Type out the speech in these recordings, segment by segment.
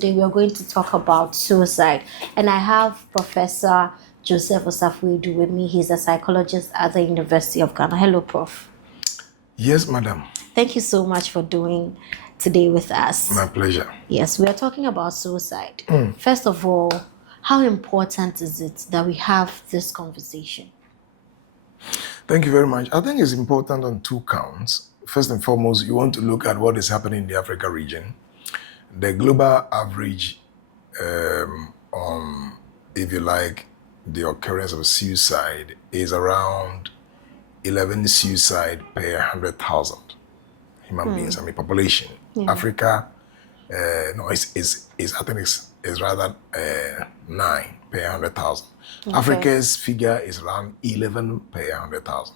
today we are going to talk about suicide. And I have Professor Joseph Osafuedu with me. He's a psychologist at the University of Ghana. Hello, Prof. Yes, madam. Thank you so much for doing today with us. My pleasure. Yes, we are talking about suicide. First of all, how important is it that we have this conversation? Thank you very much. I think it's important on two counts. First and foremost, you want to look at what is happening in the Africa region. The global average on, if you like, the occurrence of suicide is around 11 suicide per 100,000 human beings, population. Yeah. Africa, I think it's rather 9 per 100,000. Okay. Africa's figure is around 11 per 100,000.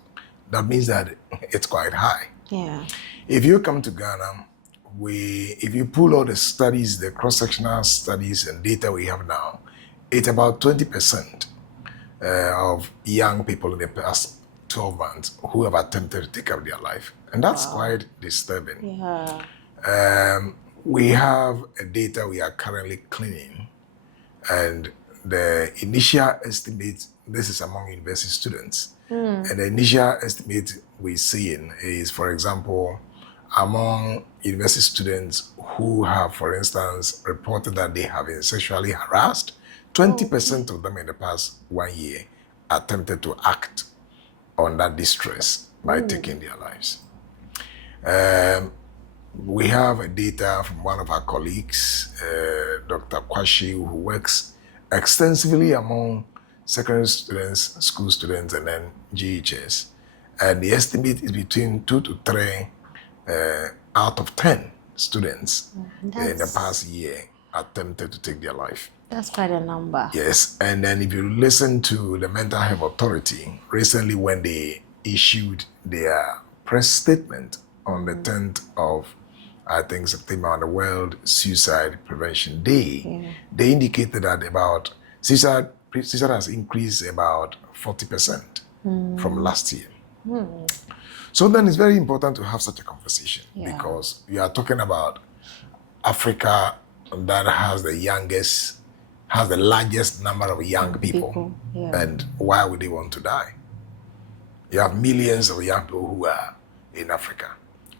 That means that it's quite high. Yeah. If you come to Ghana, if you pull all the studies, the cross-sectional studies and data we have now, it's about 20% of young people in the past 12 months who have attempted to take up their life. And that's quite disturbing. Yeah. We have a data we are currently cleaning, and the initial estimate, this is among university students, and the initial estimate we're seeing is, for example, among university students who have, for instance, reported that they have been sexually harassed, 20% of them in the past 1 year attempted to act on that distress by taking their lives. We have data from one of our colleagues, Dr. Kwashi, who works extensively among secondary students, school students, and then GHS. And the estimate is between 2 to 3 out of 10 students in the past year attempted to take their life. That's quite a number. Yes, and then if you listen to the Mental Health Authority, recently when they issued their press statement on the 10th of, I think, September, on the World Suicide Prevention Day, they indicated that about suicide has increased about 40% from last year. So then it's very important to have such a conversation because we are talking about Africa that has the largest number of young people. And why would they want to die? You have millions of young people who are in Africa.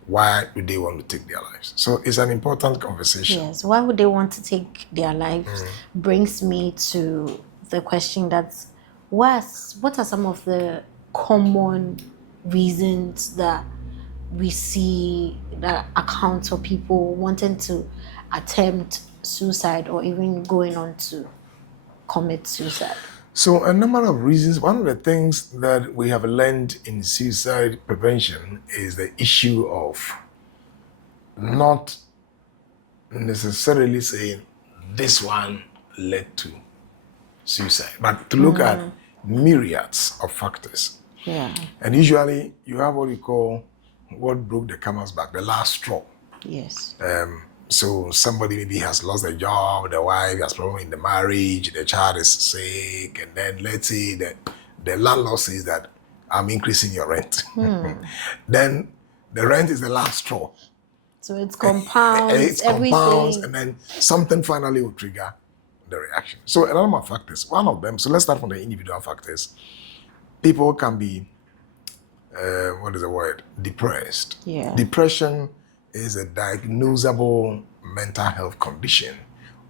Why would they want to take their lives? So it's an important conversation. Yes, why would they want to take their lives brings me to the question that's, what are some of the common reasons that we see that account for people wanting to attempt suicide or even going on to commit suicide? So a number of reasons. One of the things that we have learned in suicide prevention is the issue of not necessarily saying this one led to suicide, but to look at myriads of factors. Yeah. And usually you have what we call what broke the camel's back, the last straw. Yes. So somebody maybe has lost their job, the wife has problem in the marriage, the child is sick, and then let's say that the landlord says that I'm increasing your rent. Then the rent is the last straw. So it's compounds, it's compounds, and then something finally will trigger the reaction. So a lot of factors. One of them, so let's start from the individual factors. People can be, depressed. Yeah. Depression is a diagnosable mental health condition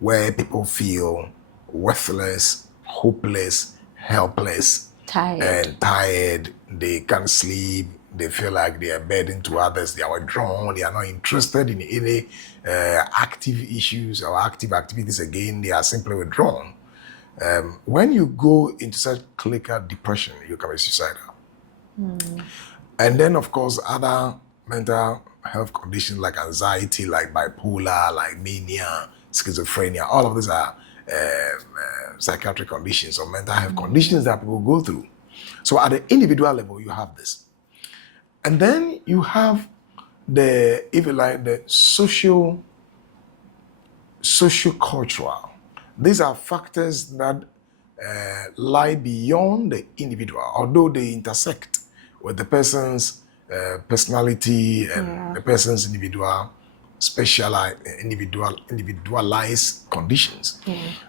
where people feel worthless, hopeless, helpless, tired. They can't sleep. They feel like they are burdened to others. They are withdrawn. They are not interested in any active issues or active activities again. They are simply withdrawn. When you go into such clinical depression, you can be suicidal. And then, of course, other mental health conditions like anxiety, like bipolar, like mania, schizophrenia, all of these are psychiatric conditions or mental health conditions that people go through. So at the individual level, you have this. And then you have the, if you like, the socio-cultural. These are factors that lie beyond the individual, although they intersect with the person's personality and the person's individual specialized, individualized conditions.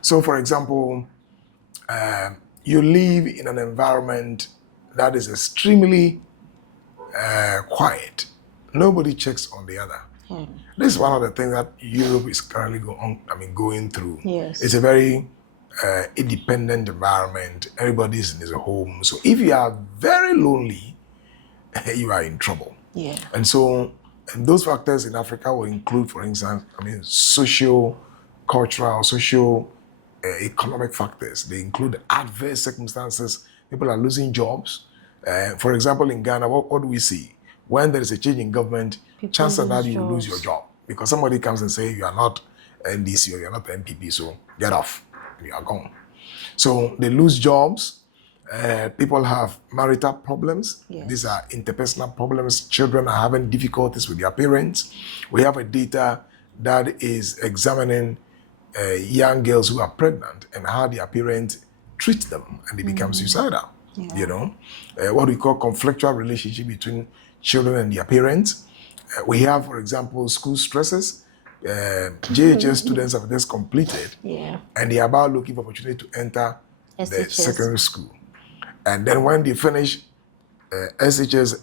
So, for example, you live in an environment that is extremely quiet. Nobody checks on the other. This is one of the things that Europe is currently going through. Yes. It's a very independent environment. Everybody's in his home. So if you are very lonely, you are in trouble. Yeah. And so those factors in Africa will include, for instance, social, cultural, social, economic factors. They include adverse circumstances. People are losing jobs. For example, in Ghana, what do we see? When there is a change in government, chances are that you will lose your job because somebody comes and say you are not NDC or you are not NPP, so get off, you are gone. So they lose jobs. People have marital problems. Yes. These are interpersonal problems. Children are having difficulties with their parents. We have a data that is examining young girls who are pregnant and how their parents treat them, and they become suicidal. Yeah. What we call conflictual relationship between children and their parents. We have, for example, school stresses. JHS students have just completed, and they are about looking for opportunity to enter the secondary school. And then when they finish SHS,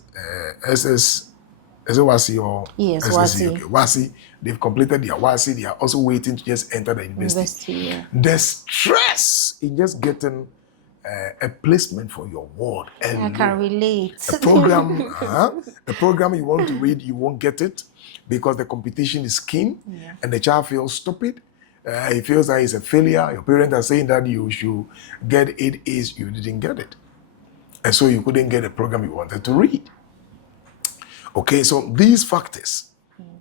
WASI or SSC, okay, WASI, they've completed their WASI, they are also waiting to just enter the university. The stress in just getting a placement for your ward. I can relate. A program you want to read, you won't get it because the competition is keen and the child feels stupid. He feels that he's a failure. Your parents are saying that you should get 8 A's, you didn't get it. And so you couldn't get a program you wanted to read. Okay, so these factors,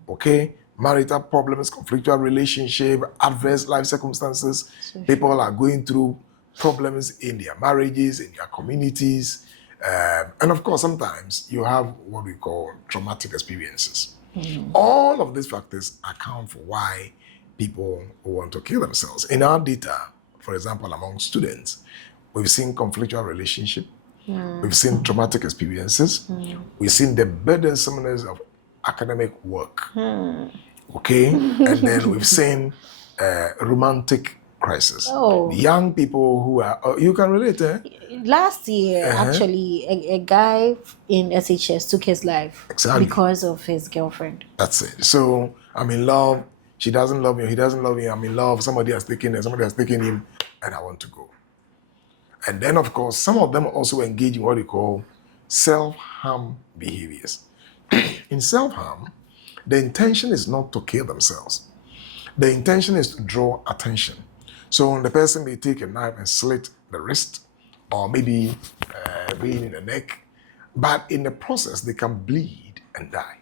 okay, marital problems, conflictual relationship, adverse life circumstances, people are going through problems in their marriages, in their communities. And of course, sometimes you have what we call traumatic experiences. All of these factors account for why people want to kill themselves. In our data, for example, among students, we've seen conflictual relationship, we've seen traumatic experiences, we've seen the burdensomeness of academic work, okay? And then we've seen romantic crisis. Young people who are, you can relate, eh? Last year, actually, a guy in SHS took his life because of his girlfriend. That's it. So I'm in love. She doesn't love me. He doesn't love me. I'm in love. Somebody has taken her. Somebody has taken him, and I want to go. And then, of course, some of them also engage in what we call self-harm behaviors. In self-harm, the intention is not to kill themselves. The intention is to draw attention. So the person may take a knife and slit the wrist, or maybe vein in the neck, but in the process, they can bleed and die.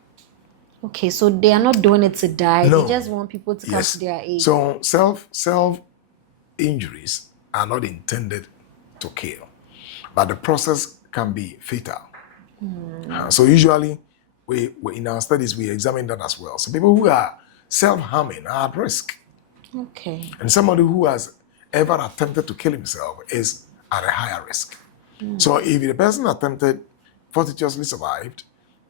Okay, so they are not doing it to die. No. They just want people to come to their aid. So self injuries are not intended to kill, but the process can be fatal. So usually, we in our studies we examine that as well. So people who are self-harming are at risk. Okay. And somebody who has ever attempted to kill himself is at a higher risk. So if the person attempted, fortuitously survived,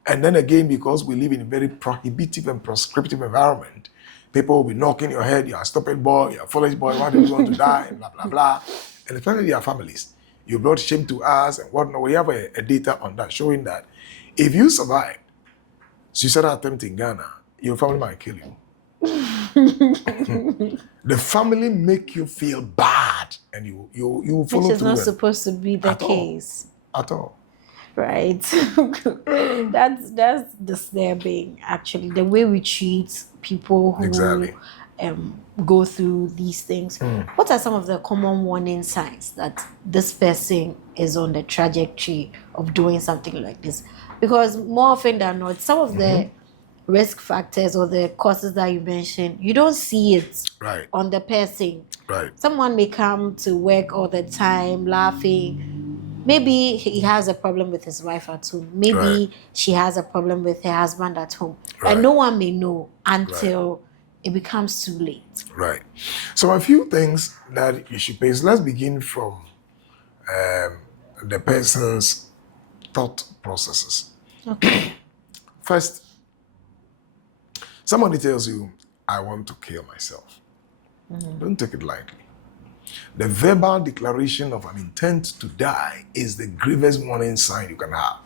and then again, because we live in a very prohibitive and proscriptive environment, people will be knocking your head, you're a stupid boy, you're a foolish boy, why do you want to die, and blah, blah, blah. And especially their families. You brought shame to us and whatnot. We have a data on that showing that if you survive suicidal attempt in Ghana, your family might kill you. The family make you feel bad and you follow through. Which is not supposed to be the case. At all. Right. That's disturbing, actually, the way we treat people who go through these things. What are some of the common warning signs that this person is on the trajectory of doing something like this? Because more often than not, some of the risk factors or the causes that you mentioned, you don't see it on the person. Right. Someone may come to work all the time laughing. Maybe he has a problem with his wife at home. Maybe she has a problem with her husband at home. And no one may know until it becomes too late. Right. So a few things that you should pay. So let's begin from the person's thought processes. Okay. First, Somebody tells you, I want to kill myself. Don't take it lightly. The verbal declaration of an intent to die is the gravest warning sign you can have.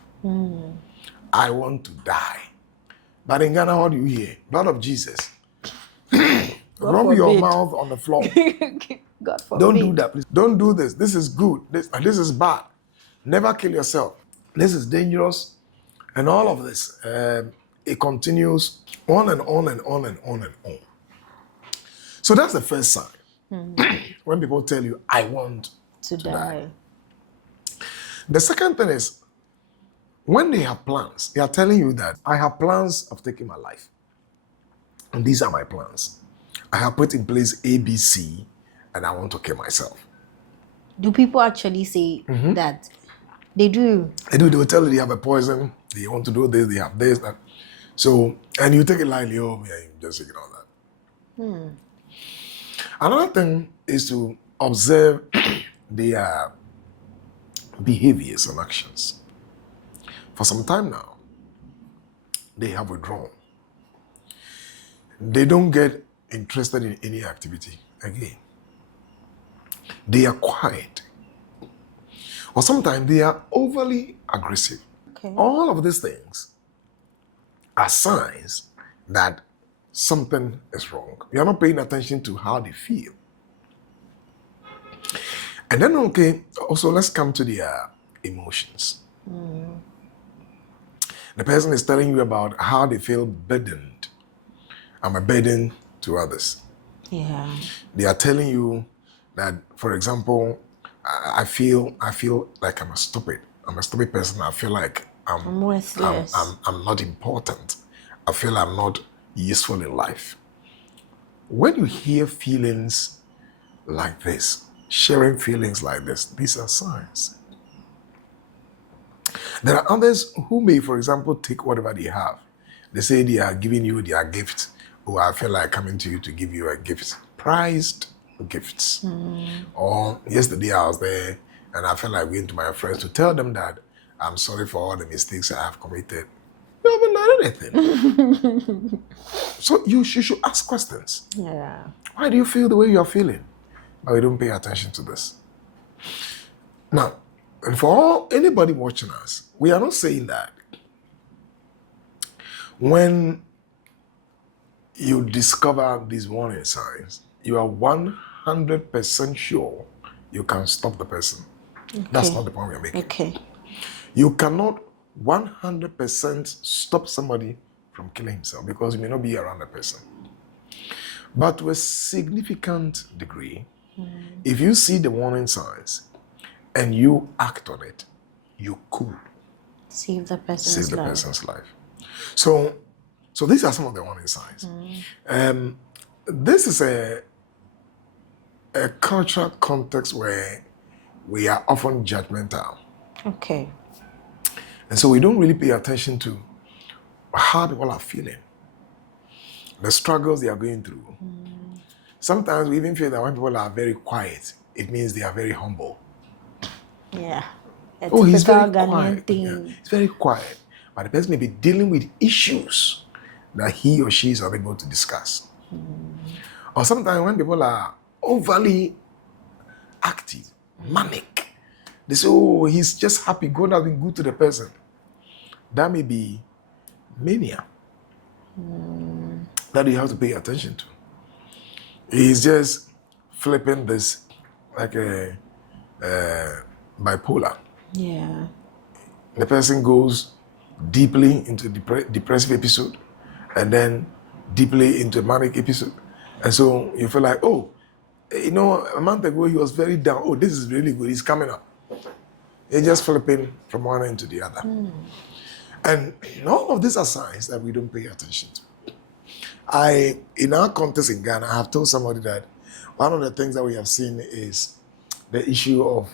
I want to die. But in Ghana, what do you hear? Blood of Jesus. Rub your mouth on the floor. God forbid. Don't do that, please. Don't do this. This is good. This is bad. Never kill yourself. This is dangerous. And all of this, it continues on and on and on and on and on. So that's the first sign. When people tell you, I want to die. The second thing is, when they have plans, they are telling you that I have plans of taking my life. And these are my plans. I have put in place A, B, C, and I want to kill myself. Do people actually say that? They do. They do. They will tell you they have a poison, they want to do this, they have this, that. So, and you take it lightly, oh, yeah, you just ignore that. Another thing is to observe their behaviors and actions. For some time now, they have withdrawn. They don't get interested in any activity again. They are quiet. Or sometimes they are overly aggressive. Okay. All of these things are signs that something is wrong. You are not paying attention to how they feel. And then, also let's come to their emotions. The person is telling you about how they feel burdened. I'm a burden to others. Yeah. They are telling you that, for example, I feel like I'm a stupid person. I feel like I'm worthless. I'm not important. I feel I'm not useful in life. When you hear feelings like this, sharing feelings like this, these are signs. There are others who may, for example, take whatever they have. They say they are giving you their gift. Oh, I feel like coming to you to give you a gift. Prized gifts. Or yesterday I was there and I felt like going to my friends to tell them that I'm sorry for all the mistakes I have committed. You haven't done anything. So you should ask questions. Yeah. Why do you feel the way you are feeling? But we don't pay attention to this. Now, and for anybody watching us, we are not saying that when you discover these warning signs, you are 100% sure you can stop the person. Okay. That's not the point we are making. Okay. You cannot 100% stop somebody from killing himself because you may not be around the person. But to a significant degree, if you see the warning signs and you act on it, you could save the person's life. So these are some of the warning signs. This is a cultural context where we are often judgmental. Okay. And so we don't really pay attention to how people are feeling, the struggles they are going through. Sometimes we even feel that when people are very quiet, it means they are very humble. Yeah. He's very Ghanaian quiet. thing. Yeah, he's very quiet. But the person may be dealing with issues that he or she is unable to discuss. Or sometimes when people are overly active, manic, they say, oh, he's just happy, God has been good to the person. That may be mania that you have to pay attention to. He's just flipping this like a bipolar. Yeah. The person goes deeply into depressive episode and then deeply into a manic episode. And so you feel like, oh, a month ago he was very down. Oh, this is really good. He's coming up. He's just flipping from one end to the other. And all of these are signs that we don't pay attention to. In our context in Ghana, I have told somebody that one of the things that we have seen is the issue of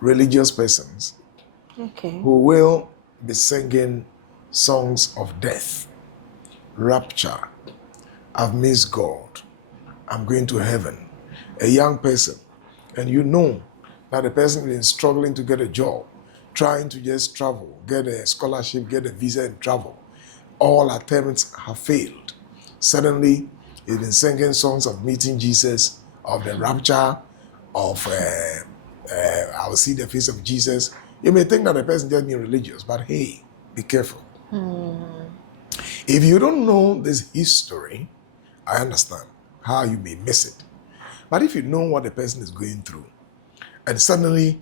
religious persons who will be singing songs of death, rapture, I've missed God, I'm going to heaven. A young person, and you know that the person is struggling to get a job, trying to just travel, get a scholarship, get a visa and travel. All attempts have failed. Suddenly, he's been singing songs of meeting Jesus, of the rapture, of I will see the face of Jesus. You may think that the person just being religious, but hey, be careful. If you don't know this history, I understand how you may miss it. But if you know what the person is going through, and suddenly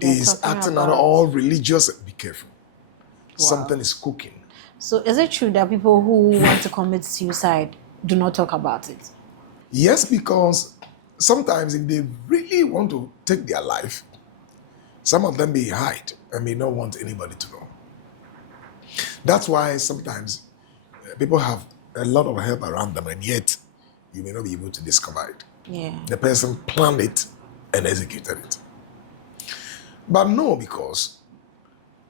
is acting out all religious, be careful. Wow. Something is cooking. So is it true that people who want to commit suicide do not talk about it? Yes, because sometimes if they really want to take their life, some of them may hide and may not want anybody to know. That's why sometimes people have a lot of help around them, and yet you may not be able to discover it. Yeah. The person planned it and executed it. But no, because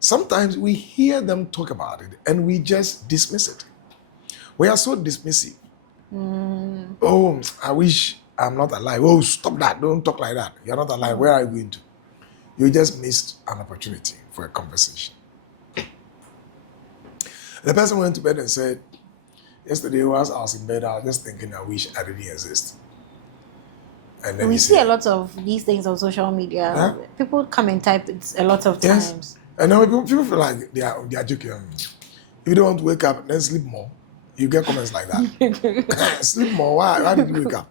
sometimes we hear them talk about it and we just dismiss it. We are so dismissive. Oh, I wish I'm not alive. Oh, stop that. Don't talk like that. You're not alive. Where are you going to? You just missed an opportunity for a conversation. The person went to bed and said, yesterday whilst I was in bed, I was just thinking I wish I didn't exist. And then we see a lot of these things on social media. Huh? People come and type it a lot of times. Yes. And now people feel like they are joking. If you don't want to wake up, then sleep more. You get comments like that. Sleep more. Why did you wake up?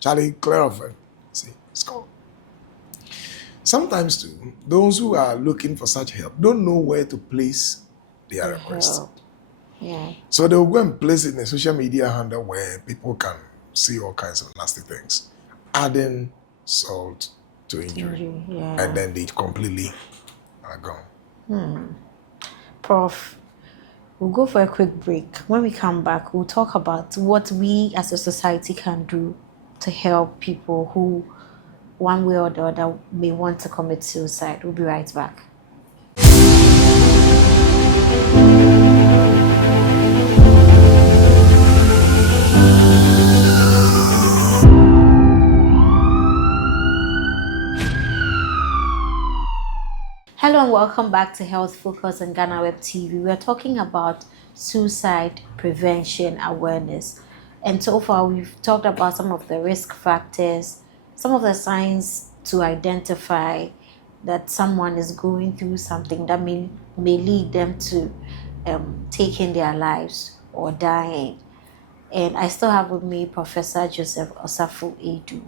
Charlie, clear off. See, let's go. Sometimes too, those who are looking for such help don't know where to place their request. Yeah. So they'll go and place it in a social media handle where people can see all kinds of nasty things, adding salt to injury. Yeah. And then they completely are gone. Prof, we'll go for a quick break. When we come back, we'll talk about what we as a society can do to help people who, one way or the other, may want to commit suicide. We'll be right back. Hello and welcome back to Health Focus on GhanaWeb TV. We're talking about suicide prevention awareness. And so far we've talked about some of the risk factors, some of the signs to identify that someone is going through something that may lead them to taking their lives or dying. And I still have with me Professor Joseph Osafu-Edu.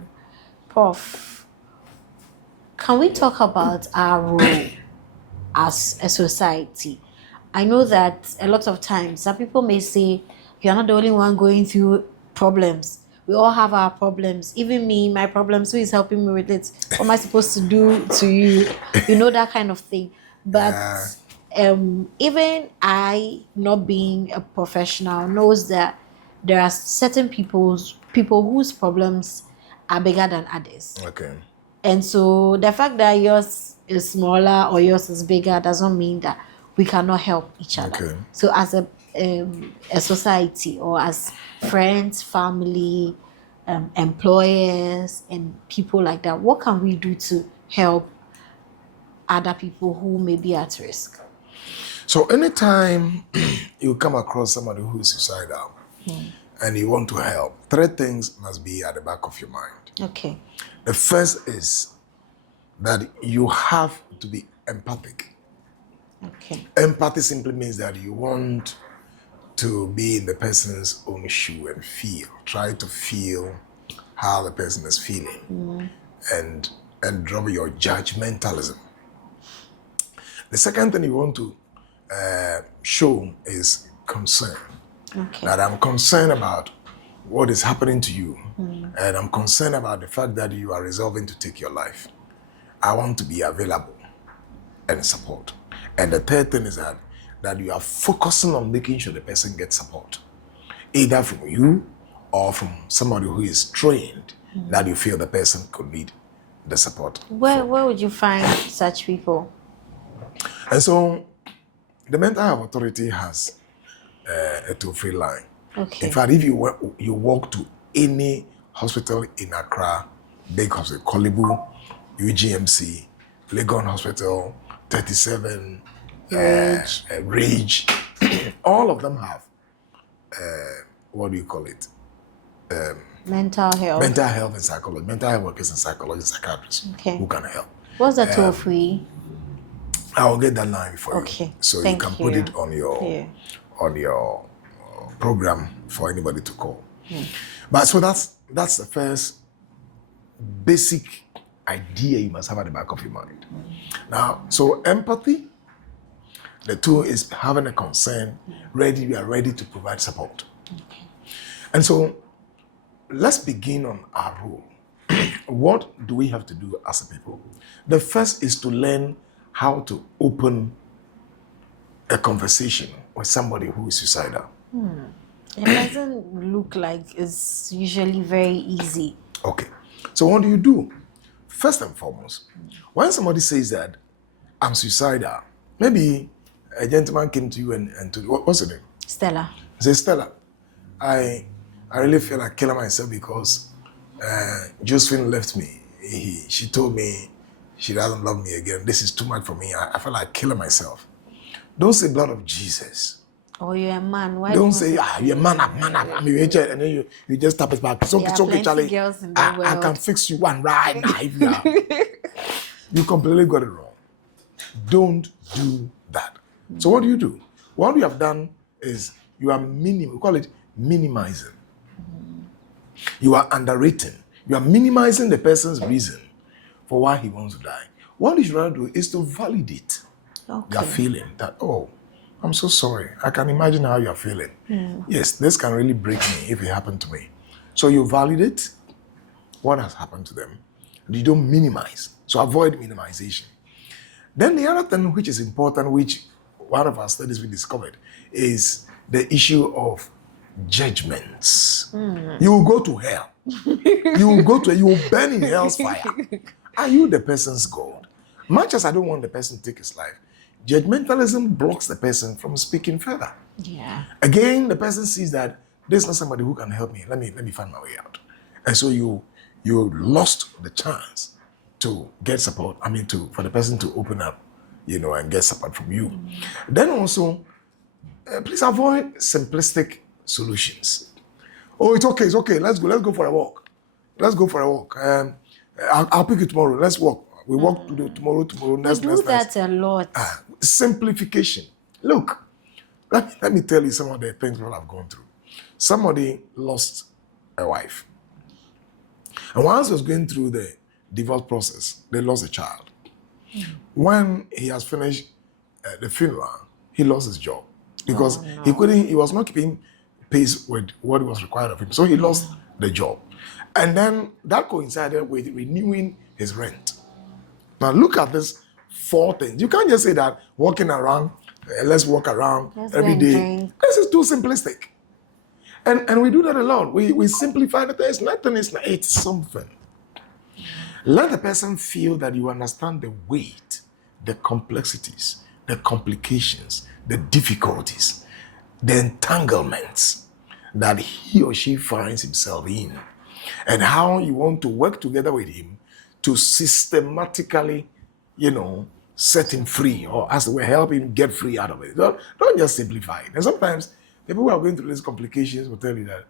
Prof, can we talk about our role as a society? I know that a lot of times some people may say, you're not the only one going through problems. We all have our problems. Even me, my problems, who is helping me with it? What am I supposed to do to you? You know, that kind of thing. But even I, not being a professional, knows that there are certain people whose problems are bigger than others. Okay. And so the fact that yours is smaller or yours is bigger doesn't mean that we cannot help each other. Okay. So as a society, or as friends, family, employers, and people like that, what can we do to help other people who may be at risk? So anytime you come across somebody who is suicidal and you want to help, three things must be at the back of your mind. Okay. The first is that you have to be empathic. Okay. Empathy simply means that you want to be in the person's own shoe and try to feel how the person is feeling and drop your judgmentalism. The second thing you want to show is concern. Okay. That I'm concerned about what is happening to you, and I'm concerned about the fact that you are resolving to take your life. I want to be available and support. And the third thing is that you are focusing on making sure the person gets support, either from you or from somebody who is trained that you feel the person could need the support. Where would you find such people? And so the Mental Health Authority has a toll-free line. Okay. In fact, if you walk to any hospital in Accra, big hospital, Kolibu, UGMC, Legon Hospital, 37, Ridge, all of them have what do you call it? Mental health. Mental health and psychology. Mental health workers and psychologists, psychiatrists who can help. What's the toll free? I'll get that line for you. So you can put it on your program for anybody to call. But so that's the first basic idea you must have at the back of your mind. Now, so empathy, the two is having a concern, we are ready to provide support. And so let's begin on our role. What do we have to do as a people? The first is to learn how to open a conversation with somebody who is suicidal. It doesn't look like it's usually very easy. Okay. So what do you do? First and foremost, when somebody says that I'm suicidal, maybe a gentleman came to you and to what's her name? Stella. Say, Stella, I really feel like killing myself because Josephine left me. She told me she doesn't love me again. This is too much for me. I feel like killing myself. Don't say blood of Jesus. Oh, you're a man. Why don't say, you're a man up. I mean, and then you just tap it back. It's okay, Charlie. I can fix you one right now. You completely got it wrong. Don't do that. So what do? What you have done is you are we call it minimizing. You are underrating. You are minimizing the person's reason for why he wants to die. What you should rather do is to validate your feeling that, oh, I'm so sorry. I can imagine how you're feeling. Yes, this can really break me if it happened to me. So you validate what has happened to them. You don't minimize. So avoid minimization. Then the other thing which is important, which one of our studies we discovered, is the issue of judgments. You will go to hell. You will burn in hell's fire. Are you the person's God? Much as I don't want the person to take his life, judgmentalism blocks the person from speaking further. Yeah. Again, the person sees that there's not somebody who can help me. Let me find my way out. And so you lost the chance to get support. For the person to open up, and get support from you. Then also, please avoid simplistic solutions. Oh, it's okay. Let's go for a walk. I'll pick you tomorrow. Let's walk. We walk tomorrow. We do that a lot. Simplification. Look, let me tell you some of the things that I've gone through. Somebody lost a wife. And once he was going through the divorce process, they lost a child. When he has finished the funeral, he lost his job because he was not keeping pace with what was required of him. So he lost the job. And then that coincided with renewing his rent. Now look at this 4 things. You can't just say that walking around, let's walk around every day. This is too simplistic. And we do that a lot. We simplify that there's nothing, it's something. Let the person feel that you understand the weight, the complexities, the complications, the difficulties, the entanglements that he or she finds himself in, and how you want to work together with him to systematically, set him free, or as it were, help him get free out of it. Don't just simplify it. And sometimes people who are going through these complications will tell you that,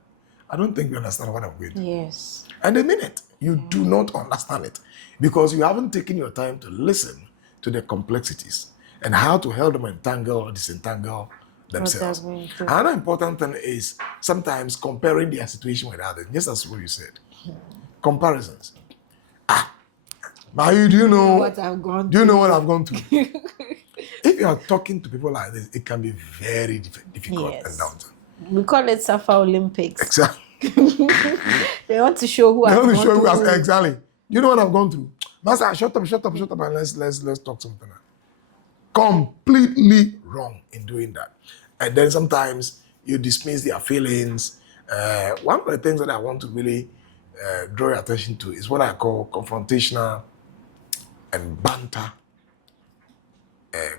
I don't think you understand what I'm going through. Yes. And the minute you do not understand it, because you haven't taken your time to listen to the complexities and how to help them entangle or disentangle themselves. Another important thing is sometimes comparing their situation with others, just as what you said. Comparisons. Mayu, do you know what I've gone through? Do you know what I've gone through? If you are talking to people like this, it can be very difficult and daunting. We call it Safa Olympics. Exactly. They want to show who I've gone through. Exactly. You know what I've gone through? Master, shut up, and let's talk something. Completely wrong in doing that. And then sometimes you dismiss their feelings. One of the things that I want to really draw your attention to is what I call confrontational and banter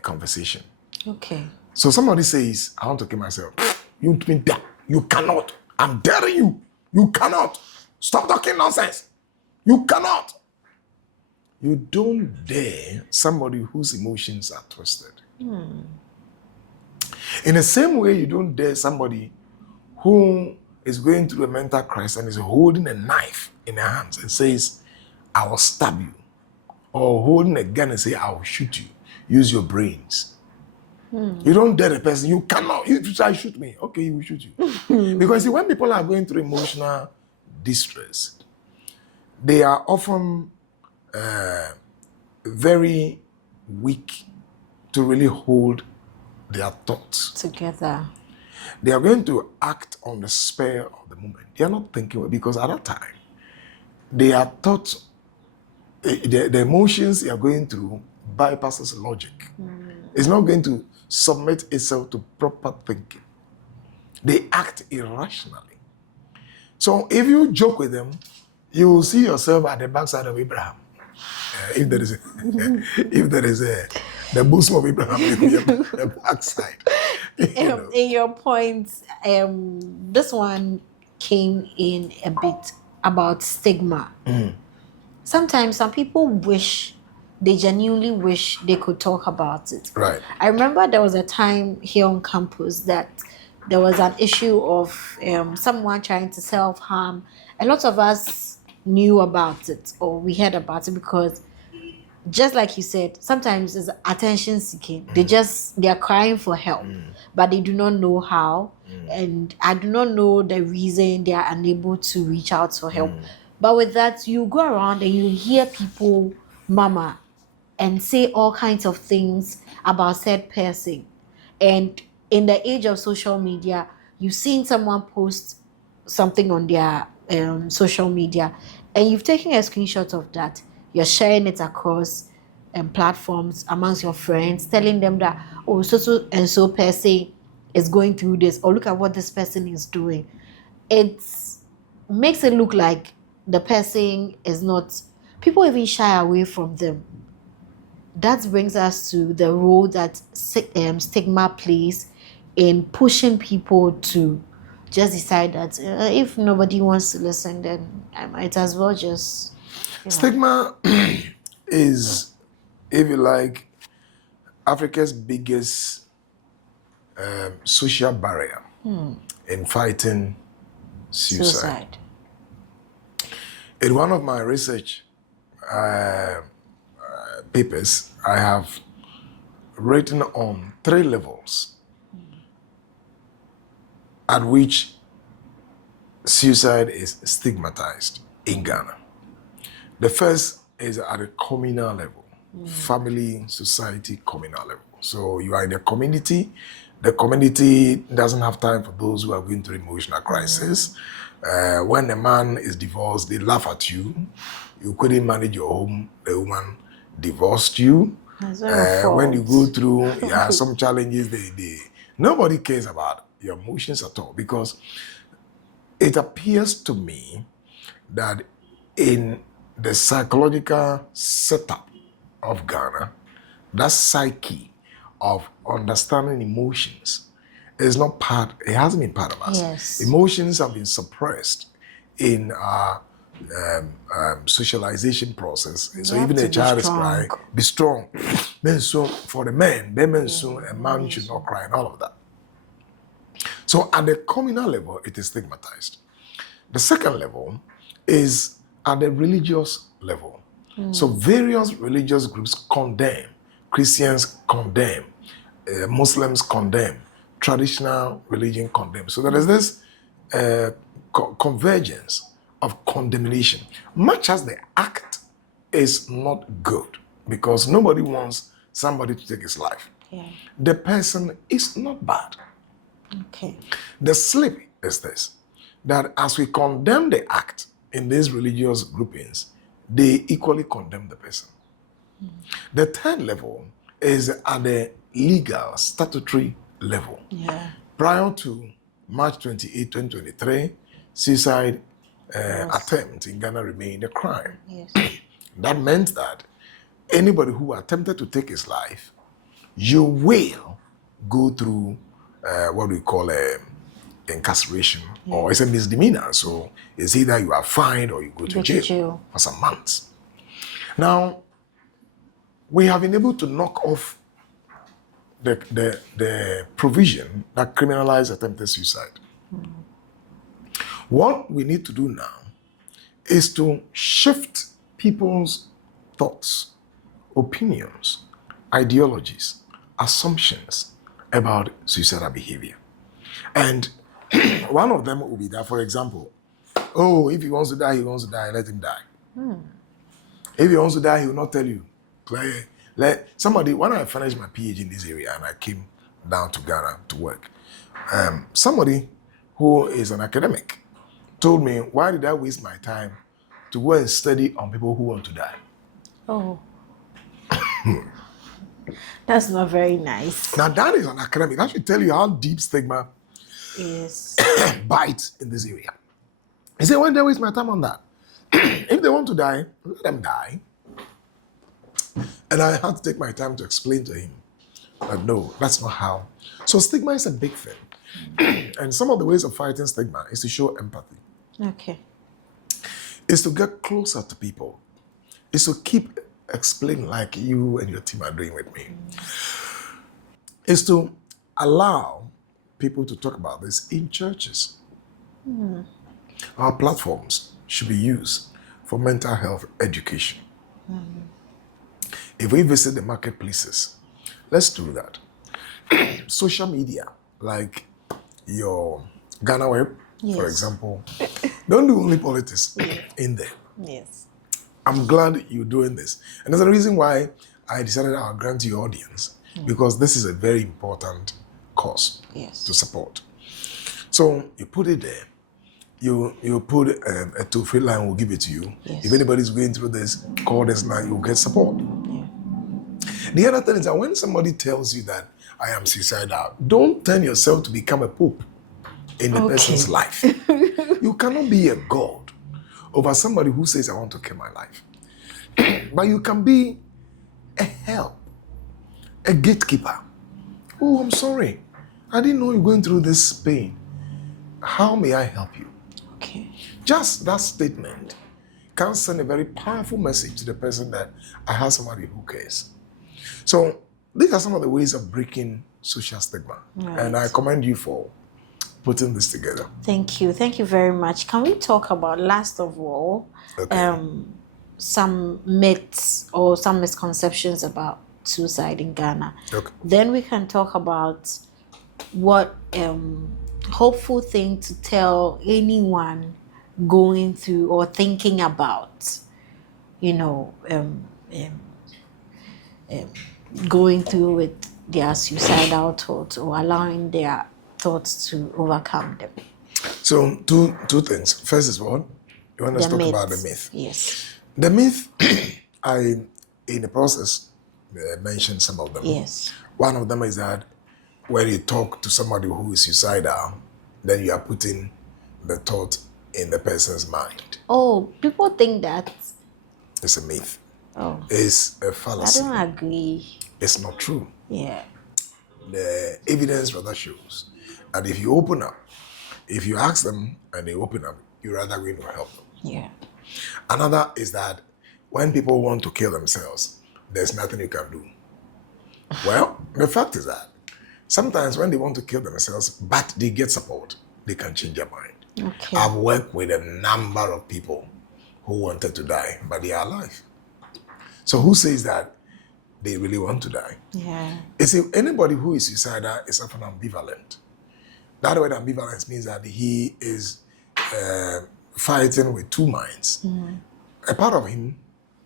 conversation. Okay. So somebody says, I want to kill myself. You mean that? You cannot. I'm daring you. You cannot. Stop talking nonsense. You cannot. You don't dare somebody whose emotions are twisted. In the same way, you don't dare somebody who is going through a mental crisis and is holding a knife in her hands and says, I will stab you, or holding a gun and say, I will shoot you, use your brains. You don't dare the person, you cannot, you try to shoot me. Okay, he will shoot you. Because see, when people are going through emotional distress, they are often very weak to really hold their thoughts together. They are going to act on the spur of the moment. They are not thinking, because at that time, they are thought, the emotions they are going through bypasses logic. It's not going to submit itself to proper thinking. They act irrationally. So if you joke with them, you will see yourself at the backside of Abraham. If there is the bosom of Abraham, it will be the backside. In your point, this one came in a bit about stigma. Sometimes some people they genuinely wish they could talk about it. Right. I remember there was a time here on campus that there was an issue of someone trying to self-harm. A lot of us knew about it, or we heard about it, because just like you said, sometimes it's attention seeking. They are crying for help, but they do not know how, and I do not know the reason they are unable to reach out for help. But with that, you go around and you hear people mama and say all kinds of things about said person. And in the age of social media, you've seen someone post something on their social media, and you've taken a screenshot of that. You're sharing it across platforms amongst your friends, telling them that, oh, so and so person is going through this, or look at what this person is doing. It makes it look like the person is not. People even shy away from them. That brings us to the role that stigma plays in pushing people to just decide that if nobody wants to listen, then I might as well just... Stigma is, if you like, Africa's biggest social barrier in fighting suicide. In one of my research papers, I have written on 3 levels at which suicide is stigmatized in Ghana. The first is at a communal level, family, society, communal level. So you are in the community doesn't have time for those who are going through emotional crisis. When a man is divorced, they laugh at you. You couldn't manage your home, the woman divorced you. When you go through some challenges, nobody cares about your emotions at all, because it appears to me that in the psychological setup of Ghana, that psyche of understanding emotions is not part, it hasn't been part of us. Yes. Emotions have been suppressed in our socialization process. So even a child is crying, be strong. Then so for the men, a man should not cry and all of that. So at the communal level, it is stigmatized. The second level is at the religious level. So various religious groups condemn, Christians condemn, Muslims condemn, traditional religion condemn. So there is this convergence of condemnation, much as the act is not good, because nobody wants somebody to take his life. The person is not bad. The slip is this, that as we condemn the act in these religious groupings, they equally condemn the person. The third level is at the legal, statutory level. Prior to March 28, 2023, suicide attempt in Ghana remained a crime. That meant that anybody who attempted to take his life, you will go through what we call incarceration, or it's a misdemeanor. So it's either you are fined or you go to jail for some months. Now, we have been able to knock off the provision that criminalizes attempted suicide. What we need to do now is to shift people's thoughts, opinions, ideologies, assumptions about suicidal behavior. And one of them will be that, for example, oh, if he wants to die, he wants to die, let him die. If he wants to die, he will not tell you. Let somebody, when I finished my PhD in this area and I came down to Ghana to work, somebody who is an academic told me, why did I waste my time to go and study on people who want to die? Oh. That's not very nice. Now that is an academic. That should tell you how deep stigma Yes. bites in this area. He said, why did I waste my time on that? If they want to die, let them die. And I had to take my time to explain to him that no, that's not how. So stigma is a big thing. And some of the ways of fighting stigma is to show empathy. Okay. Is to get closer to people. Is to keep explaining like you and your team are doing with me. Is to allow people to talk about this in churches. Our platforms should be used for mental health education. If we visit the marketplaces, let's do that. Social media, like your GhanaWeb, for example, don't do only politics in there. Yes. I'm glad you're doing this. And there's a reason why I decided I'll grant you audience, because this is a very important cause to support. So you put it there. You put a toll-free line, we'll give it to you. Yes. If anybody's going through this, call this line, you'll get support. The other thing is that when somebody tells you that I am suicidal, don't turn yourself to become a pope in the person's life. You cannot be a god over somebody who says, I want to kill my life. But you can be a help, a gatekeeper. Oh, I'm sorry. I didn't know you're going through this pain. How may I help you? Okay. Just that statement can send a very powerful message to the person that I have somebody who cares. So these are some of the ways of breaking social stigma. Right. And I commend you for putting this together. Thank you. Thank you very much. Can we talk about, last of all, some myths or some misconceptions about suicide in Ghana? Okay. Then we can talk about what hopeful thing to tell anyone going through or thinking about, going through with their suicidal thoughts or allowing their thoughts to overcome them. So two things. First is what? You want us to talk about the myth. Yes. The myth, I, in the process, mentioned some of them. Yes. One of them is that when you talk to somebody who is suicidal, then you are putting the thought in the person's mind. Oh, people think that. It's a myth. Oh. It's a fallacy. I don't agree. It's not true. Yeah. The evidence rather shows that if you open up, if you ask them and they open up, you're rather going to help them. Yeah. Another is that when people want to kill themselves, there's nothing you can do. Well, the fact is that sometimes when they want to kill themselves, but they get support, they can change their mind. Okay. I've worked with a number of people who wanted to die, but they are alive. So who says that they really want to die? Yeah. You see, anybody who is suicidal is often ambivalent. That word ambivalence means that he is fighting with two minds. A part of him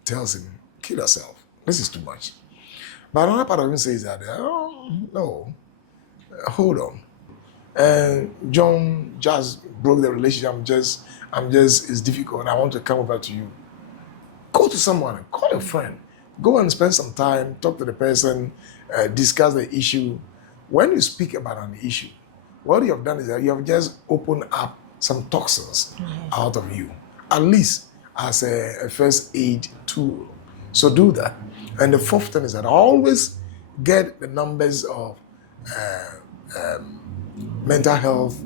tells him, kill yourself. This is too much. But another part of him says that, oh, no, hold on. John just broke the relationship. I'm just, it's difficult. I want to come over to you. Go to someone, call a friend. Go and spend some time, talk to the person, discuss the issue. When you speak about an issue, what you have done is that you have just opened up some toxins out of you, at least as a first aid tool. So do that. And the fourth thing is that always get the numbers of mental health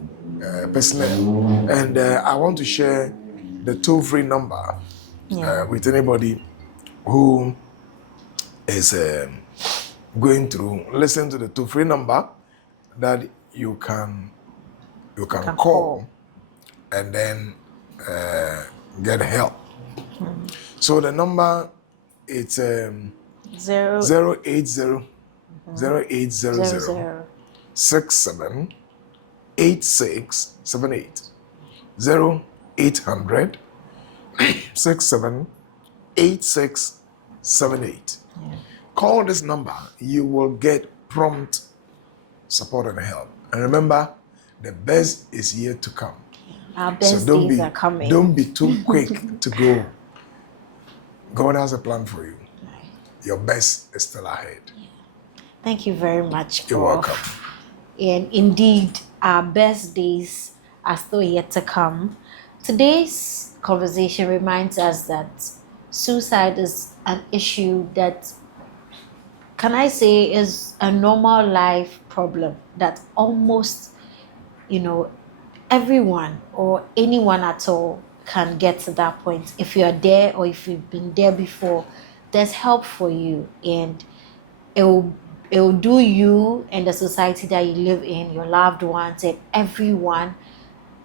personnel. And I want to share the toll-free number with anybody who is going through. Listen to the toll-free number that you can call and then get help. So the number it's 080 0800 67 8678 0800 67 8678. Call this number. You will get prompt support and help. And remember, the best is yet to come. Our best days are coming. Don't be too quick to go. God has a plan for you. Your best is still ahead. Thank you very much. You're welcome. And indeed, our best days are still yet to come. Today's conversation reminds us that suicide is an issue that, can I say, is a normal life problem that almost, everyone or anyone at all can get to that point. If you're there or if you've been there before, there's help for you, and it will do you and the society that you live in, your loved ones and everyone,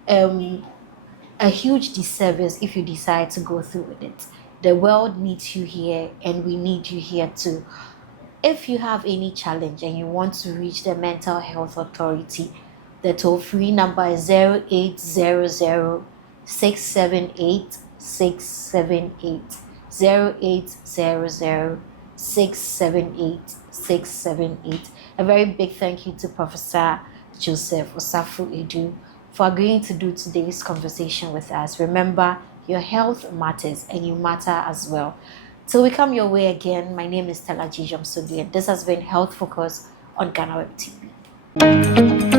a huge disservice if you decide to go through with it. The world needs you here, and we need you here too. If you have any challenge and you want to reach the Mental Health Authority, the toll-free number is 0800 678 678. 0800 678 678. A very big thank you to Professor Joseph Osafu Edu for agreeing to do today's conversation with us. Remember, your health matters and you matter as well. Till we come your way again, my name is Stella Jijom Sugi, and this has been Health Focus on GhanaWeb TV.